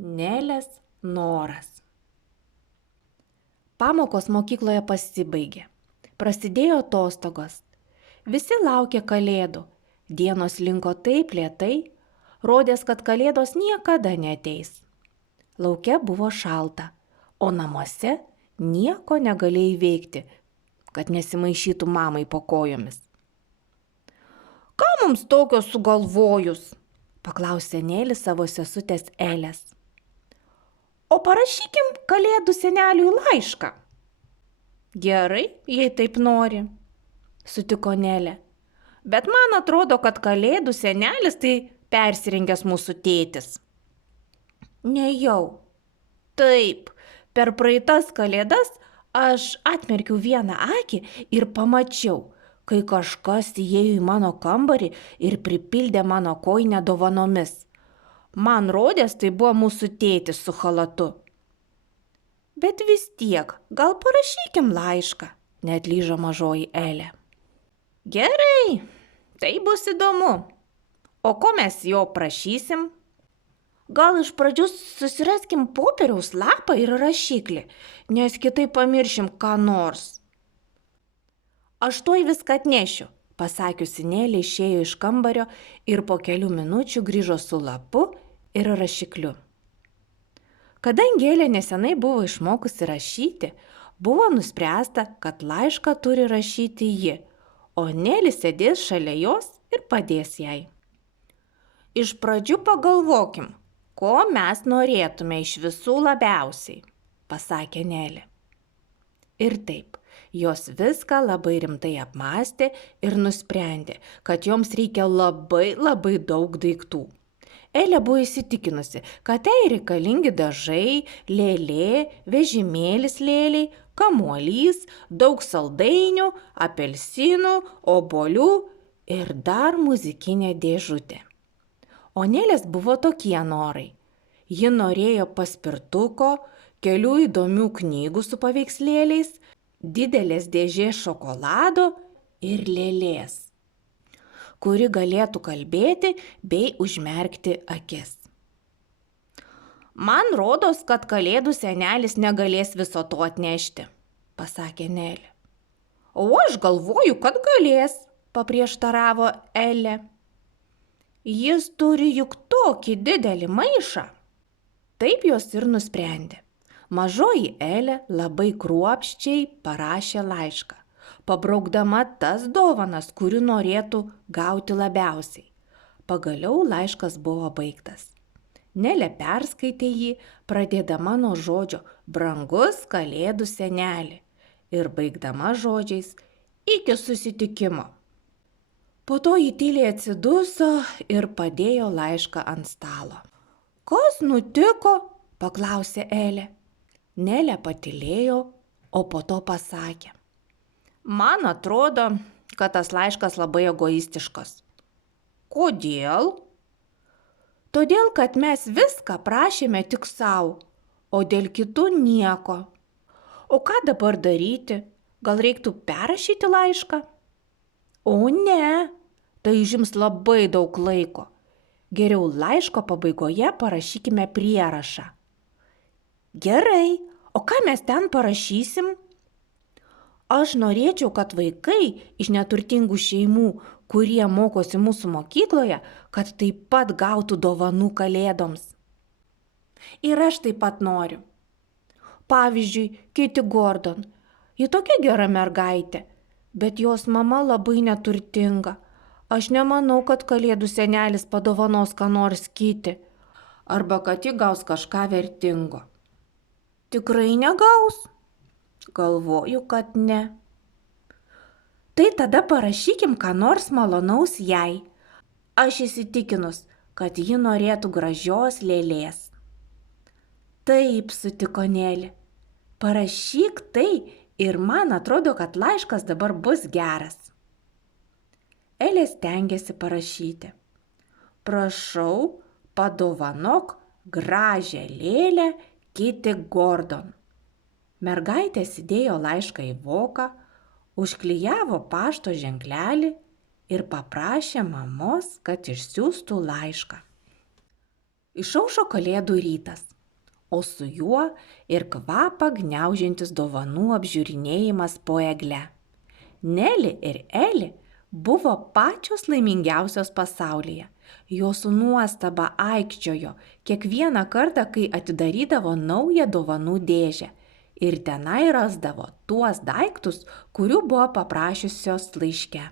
Nelės noras. Pamokos mokykloje pasibaigė. Prasidėjo atostogos. Visi laukė kalėdų. Dienos linko taip lėtai, rodės, kad kalėdos niekada neateis. Lauke buvo šalta, o namuose nieko negalėjai veikti, kad nesimaišytų mamai po kojomis. Ką mums tokio sugalvojus? Paklausė Nelis savo sesutės Elės. O parašykim kalėdų seneliui laišką. Gerai, jei taip nori, sutiko Nelė. Bet man atrodo, kad kalėdų senelis tai persirengęs mūsų tėtis. Nejau. Taip, per praeitas kalėdas aš atmerkiau vieną akį ir pamačiau, kai kažkas įėjo į mano kambarį ir pripildė mano kojinę dovanomis. Man rodės, tai buvo mūsų tėtis su chalatu. Bet vis tiek, gal parašykim laišką, neatlyžo mažoji Elė. Gerai, tai bus įdomu. O ko mes jo prašysim? Gal iš pradžių susiraskim popieriaus lapą ir rašiklį, nes kitaip pamiršim ką nors. Aš tuoj viską atnešiu, pasakiusi Nelė išėjo iš kambario ir po kelių minučių grįžo su lapu ir rašikliu. Kadangi Elė nesenai buvo išmokusi rašyti, buvo nuspręsta, kad laišką turi rašyti ji, o Nelis sėdės šalia jos ir padės jai. Iš pradžių pagalvokim, ko mes norėtume iš visų labiausiai, pasakė Nelė. Ir taip, jos viską labai rimtai apmąstė ir nusprendė, kad joms reikia labai daug daiktų. Elė buvo įsitikinusi, kad jai reikalingi dažai, lėlė, vežimėlis lėliai, kamuolys, daug saldainių, apelsinų, obuolių ir dar muzikinė dėžutė. O Nelės buvo tokie norai. Ji norėjo paspirtuko, kelių įdomių knygų su paveikslėliais, didelės dėžės šokolado ir lėlės, kuri galėtų kalbėti bei užmerkti akis. Man rodos, kad kalėdų senelis negalės viso to atnešti, pasakė Nelė. O aš galvoju, kad galės, paprieštaravo Elė. Jis turi juk tokį didelį maišą. Taip jos ir nusprendė. Mažoji Elė labai kruopščiai parašė laišką, pabraukdama tas dovanas, kurių norėtų gauti labiausiai. Pagaliau laiškas buvo baigtas. Nelė perskaitė jį, pradėdama nuo žodžio brangus kalėdų seneli ir baigdama žodžiais iki susitikimo. Po to ji tyliai atsiduso ir padėjo laišką ant stalo. Kas nutiko? Paklausė Elė. Nelė patylėjo, o po to pasakė. Man atrodo, kad tas laiškas labai egoistiškas. Kodėl? Todėl, kad mes viską prašėme tik savo, o dėl kitų nieko. O ką dabar daryti? Gal reiktų perrašyti laišką? O ne, tai užims labai daug laiko. Geriau laiško pabaigoje parašykime prierašą. Gerai, o ką mes ten parašysim? Aš norėčiau, kad vaikai iš neturtingų šeimų, kurie mokosi mūsų mokykloje, kad taip pat gautų dovanų kalėdoms. Ir aš taip pat noriu. Pavyzdžiui, Kitty Gordon. Ji tokia gera mergaitė, bet jos mama labai neturtinga. Aš nemanau, kad kalėdų senelis padovanos ką nors Kitty, arba kad ji gaus kažką vertingo. Tikrai negaus? Galvoju, kad ne. Tai tada parašykim ką nors malonaus jai. Aš įsitikinus, kad ji norėtų gražios lėlės. Taip, sutiko Nelė. Parašyk tai ir man atrodo, kad laiškas dabar bus geras. Elė stengėsi parašyti. Prašau, padovanok gražią lėlę Kitty Gordon. Mergaitė įdėjo laišką į voką, užklijavo pašto ženklelį ir paprašė mamos, kad išsiųstų laišką. Išaušo kalėdų rytas, o su juo ir kvapą gniaužiantis dovanų apžiūrinėjimas po egle. Neli ir Eli buvo pačios laimingiausios pasaulyje. Jos su nuostaba aikčiojo kiekvieną kartą, kai atidarydavo naują dovanų dėžę ir tenai rasdavo tuos daiktus, kurių buvo paprašiusios laiške.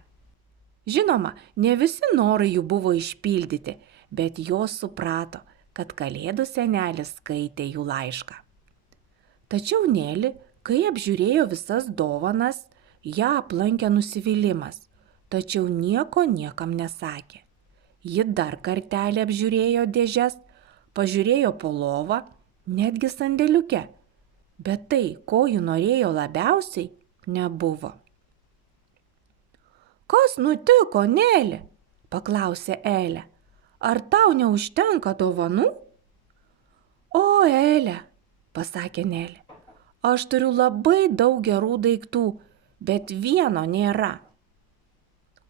Žinoma, ne visi norai jų buvo išpildyti, bet jos suprato, kad Kalėdų senelis skaitė jų laišką. Tačiau Neli, kai apžiūrėjo visas dovanas, ją aplankė nusivylimas, tačiau nieko niekam nesakė. Ji dar kartelį apžiūrėjo dėžes, pažiūrėjo po lovą, netgi sandėliuke, bet tai, ko ji norėjo labiausiai, nebuvo. Kas nutiko, Neli? Paklausė Elė. Ar tau neužtenka dovanų? O, Elė, pasakė Neli, aš turiu labai daug gerų daiktų, bet vieno nėra.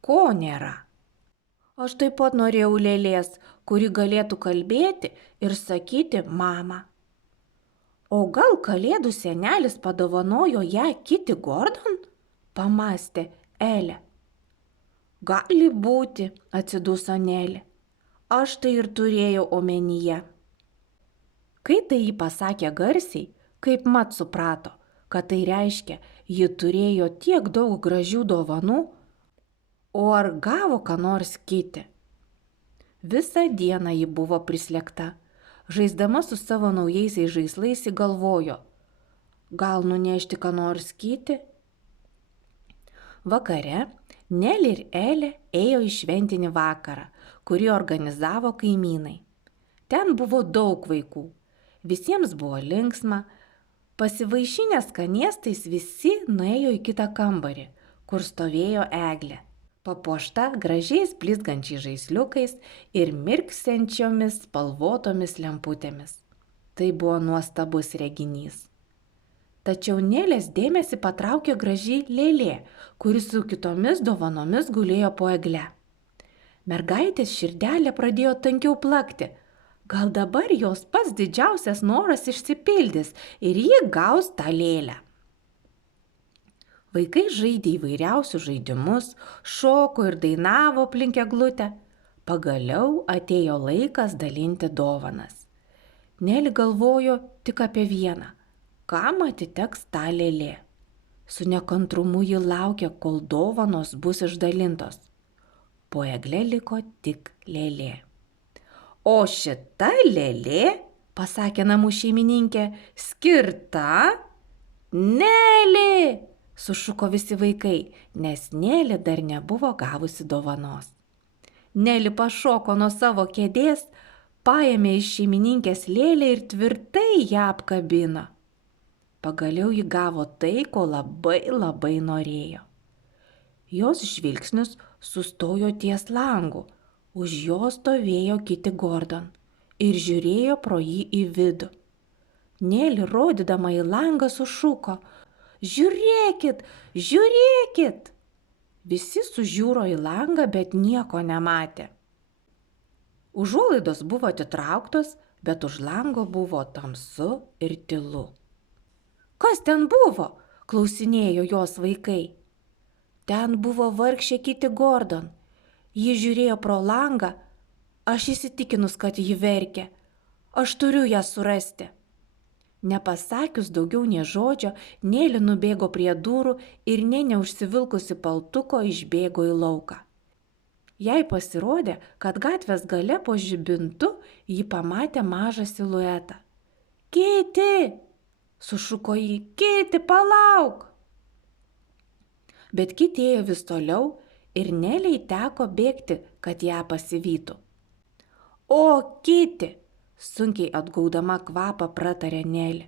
Ko nėra? Aš taip pat norėjau lėlės, kuri galėtų kalbėti ir sakyti mama. O gal Kalėdų senelis padovanojo ją Kitty Gordon? Pamastė Elė. Gali būti, atsiduso Neli. Aš tai ir turėjau omenyje. Kai tai jį pasakė garsiai, kaip mat suprato, kad tai reiškia, ji turėjo tiek daug gražių dovanų, o ar gavo ką nors Kitty? Visą dieną ji buvo prislėgta. Žaisdama su savo naujaisiais žaislais įgalvojo, gal nunešti ką nors Kitty? Vakare Neli ir Elė ėjo į šventinį vakarą, kurį organizavo kaimynai. Ten buvo daug vaikų. Visiems buvo linksma. Pasivaišinę skanėstais visi nuėjo į kitą kambarį, kur stovėjo eglė, papuošta gražiais blizgančiais žaisliukais ir mirksenčiomis spalvotomis lemputėmis. Tai buvo nuostabus reginys. Tačiau Nelės dėmesį patraukė graži lėlė, kuri su kitomis dovanomis gulėjo po egle. Mergaitės širdelė pradėjo tankiau plakti. Gal dabar jos pats didžiausias noras išsipildys ir ji gaus tą lėlę. Vaikai žaidė įvairiausius žaidimus, šoko ir dainavo aplink eglutę. Pagaliau atėjo laikas dalinti dovanas. Neli galvojo tik apie vieną. Kam atiteks ta lėlė? Su nekantrumu ji laukė, kol dovanos bus išdalintos. Po egle liko tik lėlė. O šita lėlė, pasakė namų šeimininkė, skirta Neli, sušuko visi vaikai, nes Neli dar nebuvo gavusi dovanos. Neli pašoko nuo savo kėdės, paėmė iš šeimininkės lėlę ir tvirtai ją apkabino. Pagaliau ji gavo tai, ko labai norėjo. Jos žvilgsnis sustojo ties langu, už jo stovėjo Kitty Gordon ir žiūrėjo pro jį į vidų. Neli rodydama į langą sušuko, žiūrėkit, žiūrėkit! Visi sužiūro į langą, bet nieko nematė. Užuolaidos buvo atitrauktos, bet už lango buvo tamsu ir tylu. Kas ten buvo? Klausinėjo jos vaikai. Ten buvo vargšė Kitty Gordon. Ji žiūrėjo pro langą. Aš įsitikinus, kad ji verkė. Aš turiu ją surasti. Nepasakius daugiau nė žodžio, Neli nubėgo prie durų ir nė neužsivilkusi paltuko išbėgo į lauką. Jai pasirodė, kad gatvės gale po žibintu ji pamatė mažą siluetą. Kitty! Sušuko ji, Kitty, palauk! Bet Kitty ėjo vis toliau ir Neliai teko bėgti, kad ją pasivytų. O, Kitty, sunkiai atgaudama kvapą pratarė Neli.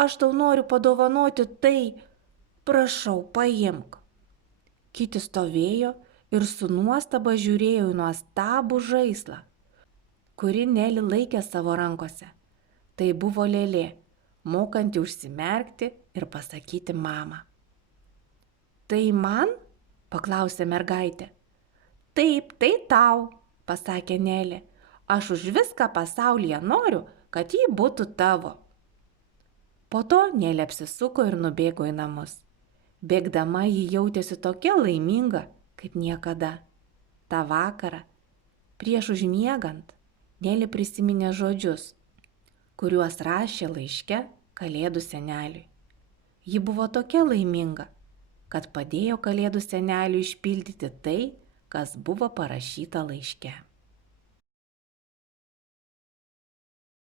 Aš tau noriu padovanoti tai, prašau, paimk. Kitty stovėjo ir su nuostaba žiūrėjo į nuostabų žaislą, kurį Neli laikė savo rankose. Tai buvo lėlė, mokanti užsimerkti ir pasakyti mama. Tai man? Paklausė mergaitė. Taip, tai tau, pasakė Neli. Aš už viską pasaulyje noriu, kad ji būtų tavo. Po to Nelė apsisuko ir nubėgo į namus. Bėgdama ji jautėsi tokia laiminga, kaip niekada. Ta vakarą, prieš užmiegant, Nelė prisiminė žodžius, kuriuos rašė laiške Kalėdų seneliui. Ji buvo tokia laiminga, kad padėjo Kalėdų seneliui išpildyti tai, kas buvo parašyta laiške.